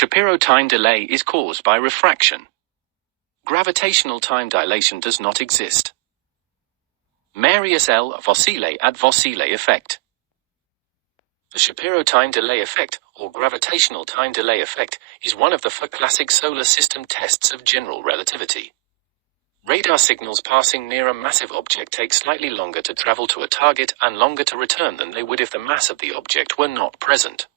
Shapiro time delay is caused by refraction. Gravitational time dilation does not exist. Marius L. Vossile at Vossile effect. The Shapiro time delay effect, or gravitational time delay effect, is one of the four classic solar system tests of general relativity. Radar signals passing near a massive object take slightly longer to travel to a target and longer to return than they would if the mass of the object were not present.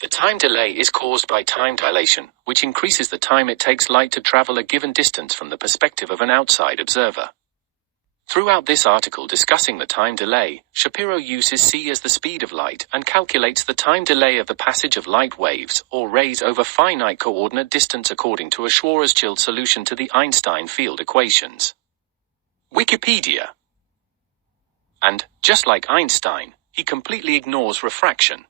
The time delay is caused by time dilation, which increases the time it takes light to travel a given distance from the perspective of an outside observer. Throughout this article discussing the time delay, Shapiro uses c as the speed of light and calculates the time delay of the passage of light waves, or rays, over finite coordinate distance according to a Schwarzschild solution to the Einstein field equations. Wikipedia. And, just like Einstein, he completely ignores refraction,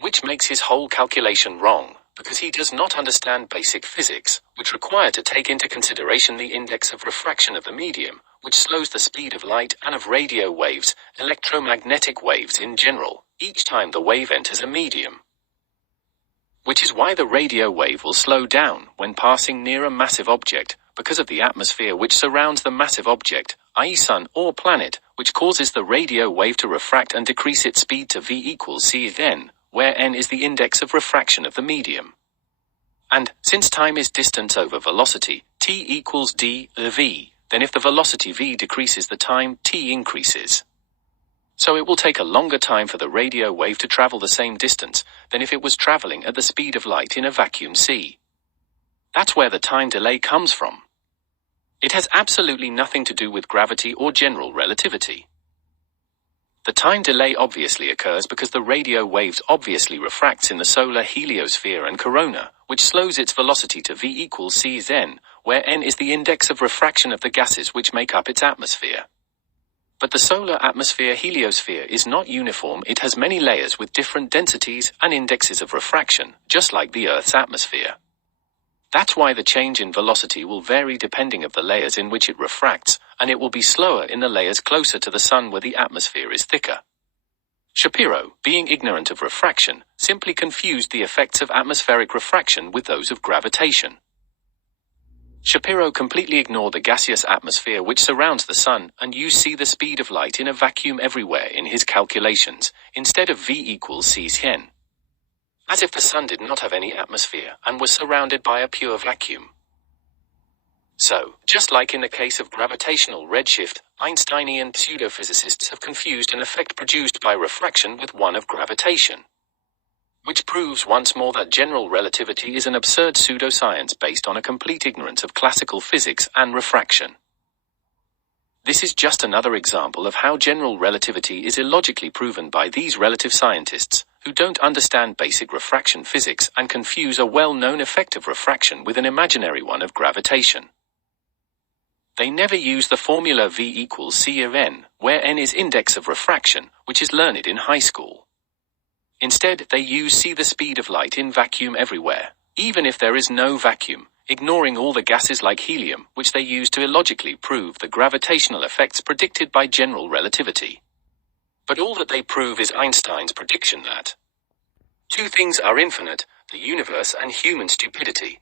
which makes his whole calculation wrong, because he does not understand basic physics, which require to take into consideration the index of refraction of the medium, which slows the speed of light, and of radio waves, electromagnetic waves in general, each time the wave enters a medium. Which is why the radio wave will slow down when passing near a massive object, because of the atmosphere which surrounds the massive object, i.e. sun or planet, which causes the radio wave to refract and decrease its speed to v equals c n, where n is the index of refraction of the medium. And, since time is distance over velocity, t equals d v, then if the velocity v decreases, the time t increases. So it will take a longer time for the radio wave to travel the same distance than if it was traveling at the speed of light in a vacuum c. That's where the time delay comes from. It has absolutely nothing to do with gravity or general relativity. The time delay obviously occurs because the radio waves obviously refracts in the solar heliosphere and corona, which slows its velocity to v equals c n, where n is the index of refraction of the gases which make up its atmosphere. But the solar atmosphere heliosphere is not uniform. It has many layers with different densities and indexes of refraction, just like the Earth's atmosphere. That's why the change in velocity will vary depending on the layers in which it refracts, and it will be slower in the layers closer to the sun where the atmosphere is thicker. Shapiro, being ignorant of refraction, simply confused the effects of atmospheric refraction with those of gravitation. Shapiro completely ignored the gaseous atmosphere which surrounds the sun and used c the speed of light in a vacuum everywhere in his calculations, instead of v equals c n. As if the sun did not have any atmosphere and was surrounded by a pure vacuum. So, just like in the case of gravitational redshift, Einsteinian pseudophysicists have confused an effect produced by refraction with one of gravitation. Which proves once more that general relativity is an absurd pseudoscience based on a complete ignorance of classical physics and refraction. This is just another example of how general relativity is illogically proven by these relative scientists, who don't understand basic refraction physics and confuse a well-known effect of refraction with an imaginary one of gravitation. They never use the formula v equals c of n, where n is index of refraction, which is learned in high school. Instead, they use c the speed of light in vacuum everywhere, even if there is no vacuum, ignoring all the gases like helium, which they use to illogically prove the gravitational effects predicted by general relativity. But all that they prove is Einstein's prediction that two things are infinite, the universe and human stupidity.